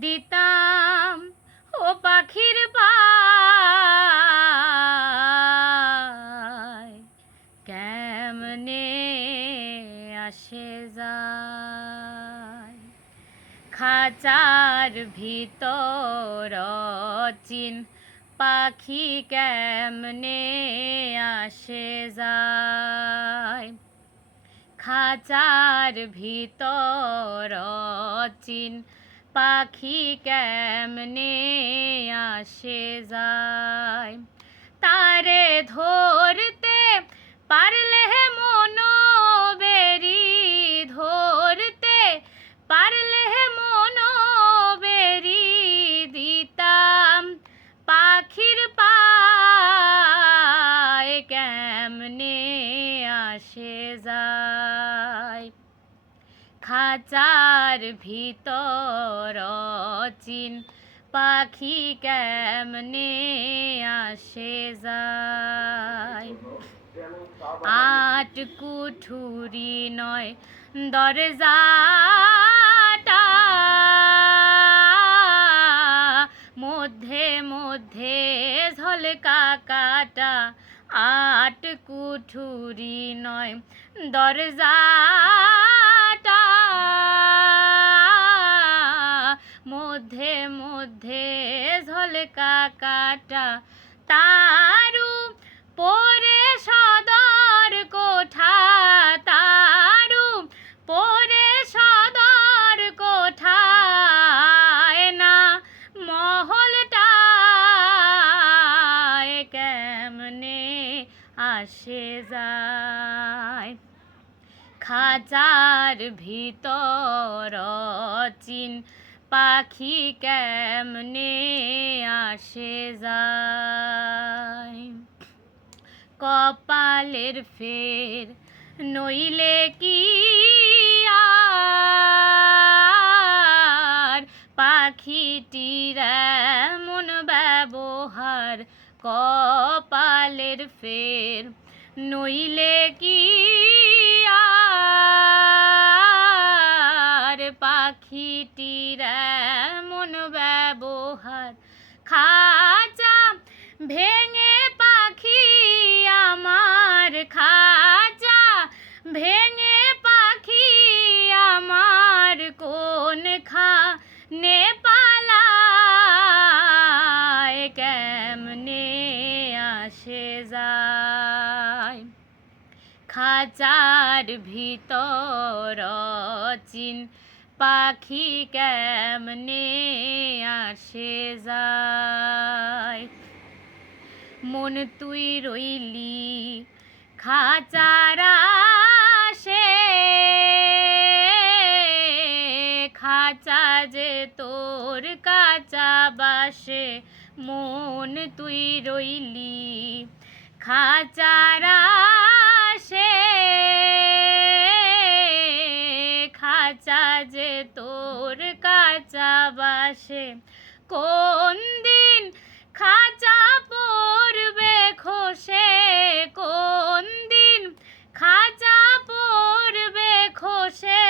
দিতাম, ও পাখির কেমনে আসে যায়? খাঁচার ভিতর চিন পাখি কেমনে আসে যায়? খাঁচার ভিতর চিন পাখি কেমনে আসে যায়? তারে ধরতে পারলে মন বেরি ধরতে পারলে মন বেরি দিতাম। পাখির পায় কেমনে আসে খাঁচার ভিতর চিন পাখি কেমনে আসে যায়? আট কুঠুরি নয় দরজাটা মধ্যে মধ্যে ঝলকা কাটা। আট কুঠুরি নয় দরজাটা মধ্যে মধ্যে ঝলকা কাটা। তারু পরে সদর কোঠা। তারু পরে সদর কোঠায় না মহলটা কেমনে আসে যায়? খাঁচার ভিতর চিন পাখি কেমনে আসে যায়? কপালের ফের নইলে কি আর? পাখিটির এমন ব্যবহার কপালের ফের নইলে কি আর? পাখিটির এমন ব্যবহার। খাঁচা ভেঙে পাখি আমার খাঁচা ভেঙে পাখি আমার কোন খা নেপালায় কেমনে আসে যায়? খাঁচার ভিতর চিন পাখি কেমনে আসে যায়? মন তুই রইলি খাঁচারা সে খাঁচা যে তোর কাঁচা বাসে। মন তুই রইলি খাঁচারা বাসে কোন দিন খাঁচা পড়বে খসে? কোন দিন খাঁচা পড়বে খসে?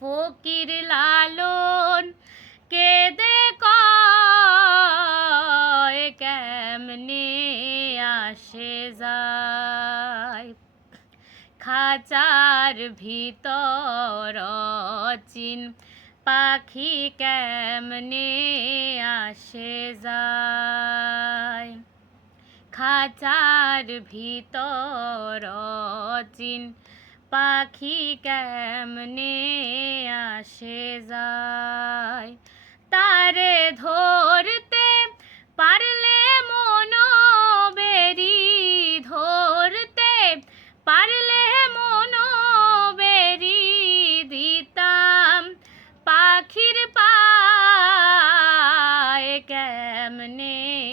ফকির লালন কেদে কেমনে আসে যায়? খাঁচার ভিতর চিন পাখি কেমনে আসে যায়? খাঁচার ভিতর চিন পাখি কেমনে আসে যায়? তারে ধরতে পারলে মন বেরি ধরতে পারলে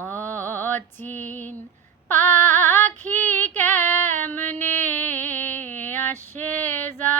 অচিন পাখি কেমনে আসে যায়